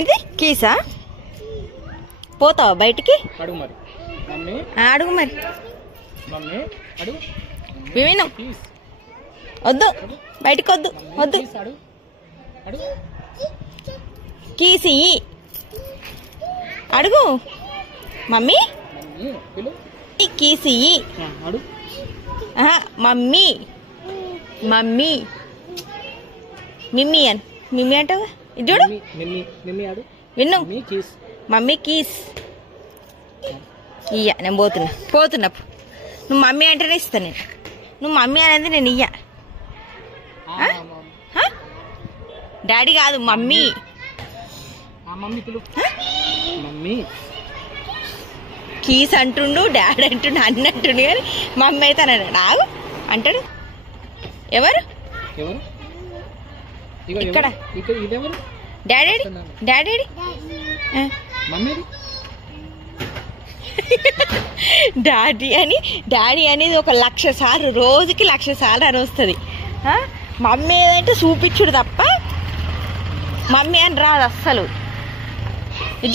ఇది కీసా పోతావా బయటికి అడుగు మరి విను వద్దు బయటికి వద్దు వద్దు కీసి అడుగు మమ్మీ కీసి మమ్మీ మమ్మీ మిమ్మీ అని మిమ్మీ అంటావా ఇది చూడు విన్ను మమ్మీ కీస్ ఇయ్య నేను పోతున్నా నువ్వు మమ్మీ అంటేనే ఇస్తా నేను నువ్వు మమ్మీ అనేది నేను ఇయ్య డాడీ కాదు మమ్మీ కీస్ అంటుండు డాడీ అంటుండు అన్నట్టుండు కానీ మమ్మీ అయితే అన్నాడు ఆగు అంటాడు ఎవరు ఇక్కడ డాడీ డాడీ డాడీ అనేది ఒక 1,00,000 సార్లు రోజుకి 1,00,000 సార్లు అని వస్తుంది మమ్మీ ఏదంటే చూపించుడు తప్ప మమ్మీ అని రాదు అస్సలు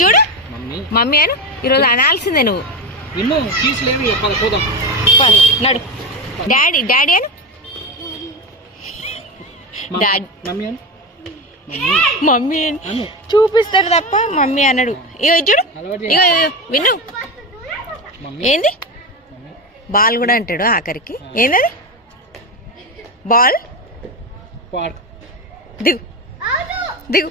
చూడు మమ్మీ అను ఈరోజు అనాల్సిందే నువ్వు నడు డాడీ డాడీ అను మమ్మీ చూపిస్తాడు తప్ప మమ్మీ అన్నాడు ఇగో చూడు ఇగో విను ఏంది బాల్ కూడా అంటాడు ఆఖరికి ఏంటది బాల్ దిగు దిగు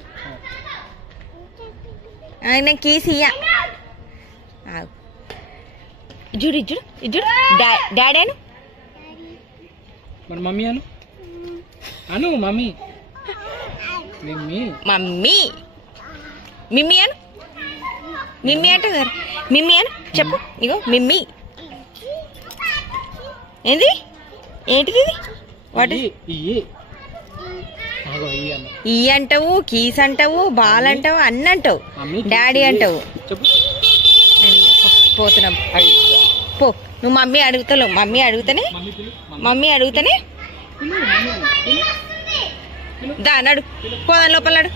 ఆయన కీసియ్యా చూడు ఇచ్చుడు ఇచ్చుడు డాడీ అను మమ్మీ అను అను మమ్మీ మమ్మీ మిమ్మీ అను మిమ్మీ అంటే మిమ్మీ అను చెప్పు ఇగో మిమ్మీ ఏంది ఏంటిది ఇది వాటి ఈ అంటావు కీస్ అంటావు బాల్ అంటావు అన్ని అంటావు డాడీ అంటావు పోతున్నాం పో నువ్వు మమ్మీ అడుగుతావు మమ్మీ అడుగుతానే దా నడు పోదాం లోపల నడు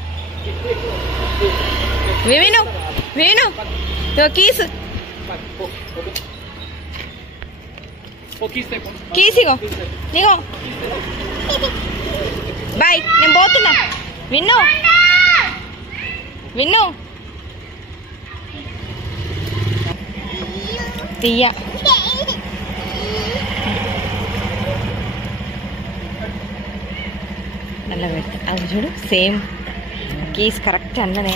విను కీసు కీసిగో నీగో బాయ్ నేను పోతున్నా విన్ను తీయ నల్ల పెడతా అది చూడు సేమ్ కీస్ కరెక్ట్ అన్ననే